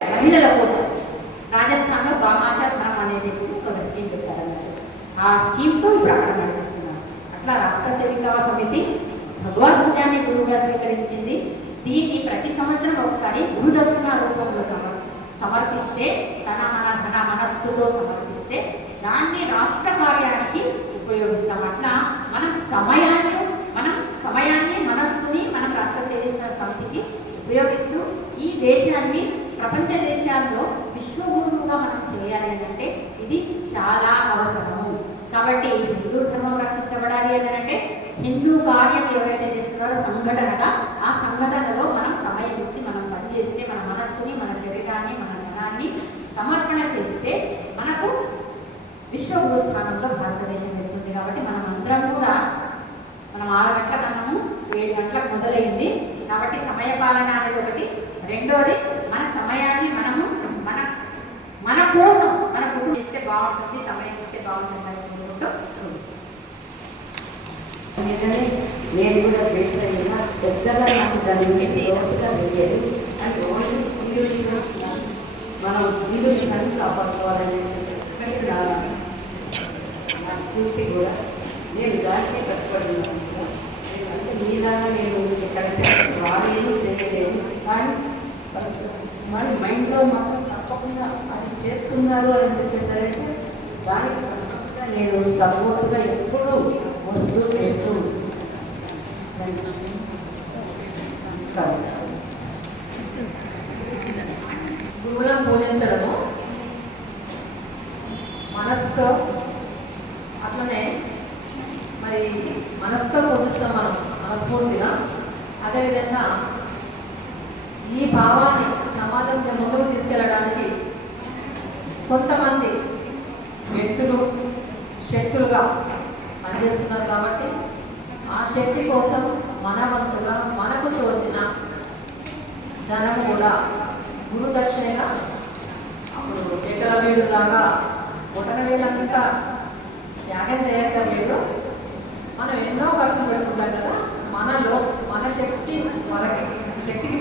మహిళల కోసం రాజస్థాన్లో బామాషా ధనం అనేది ఒక స్కీమ్ పెట్టారన్నారు ఆ స్కీమ్తో ఇప్పుడు అక్కడ నడిపిస్తున్నారు. అట్లా రాష్ట్ర సేవికా సమితి భగవద్గీతాన్ని గురువుగా స్వీకరించింది. దీన్ని ప్రతి సంవత్సరం ఒకసారి గురుదక్షిణ రూపంలో సమర్ సమర్పిస్తే తన మన ధన మనస్సుతో సమర్పిస్తే దాన్ని రాష్ట్ర కార్యానికి ఉపయోగిస్తాం. అట్లా మనం సమయాన్ని మనం సమయాన్ని మనస్సుని మనం రాష్ట్ర సేవ సమితికి ఉపయోగిస్తూ ఈ దేశాన్ని ప్రపంచ దేశాల్లో విశ్వగురువుగా మనం చేయాలి అని అంటే ఇది చాలా అవసరము. కాబట్టి హిందూ ధర్మం రక్షించబడాలి అని అంటే హిందూ కార్యం ఎవరైతే చేస్తున్నారో సంఘటనగా ఆ సంఘటనలో మనం సమయం ఇచ్చి మనం పనిచేస్తే మన మనస్సుని మన శరీరాన్ని మన ధనాన్ని సమర్పణ చేస్తే మనకు విశ్వగురు స్థానంలో భారతదేశం వెళ్తుంది. కాబట్టి మనం అందరం కూడా మనం ఆరు గంటల కన్నాము ఏడు గంటలకు మొదలైంది. కాబట్టి సమయపాలన అనేది ఒకటి. రెండోది మన సమయాన్ని మనము మన మన కోసం మన కుటుంబం ఇస్తే బాగుంటుంది సమయం ఇస్తే బాగుంటుంది అని కోరుకుంటూ నేను కూడా అయినా పెద్దగా నాకు దాని గురించి లోతుగా తెలియదు. అండ్ ఓన్లీ ఇండివిజువల్స్ మనం ఇండివిజువల్ కాపాడుకోవాలని నా సూటి కూడా నేను దానికి కట్టుబడి ఉన్నాను. నేను అంటే మీలాగా నేను ఎక్కడికి రాలేను చేయలేను కానీ మన మైండ్లో మాత్రం తప్పకుండా అది చేస్తున్నారు అని చెప్పేసరంటే దానికి తప్పకుండా నేను సపోర్ట్గా ఎప్పుడూ వస్తూ చేస్తూ గురువులను పూజించడము మనసుతో అట్లనే మరి మనసుతో పూజిస్తాం మనం మనస్ఫూర్తిగా. అదేవిధంగా ఈ భావాన్ని సమాజంలో ముందుకు తీసుకెళ్ళడానికి కొంతమంది వ్యక్తులు శక్తులుగా పనిచేస్తున్నారు కాబట్టి ఆ శక్తి కోసం మన వంతుగా మనకు తోచిన ధనం కూడా గురు దక్షిణగా అప్పుడు ఏకరవీడులాగా బొటన వేలంతా త్యాగం చేయక్కర్లేదు. మనం ఎన్నో ఖర్చు పెట్టుకుంటాం కదా మనలో మన శక్తి మనకి శక్తికి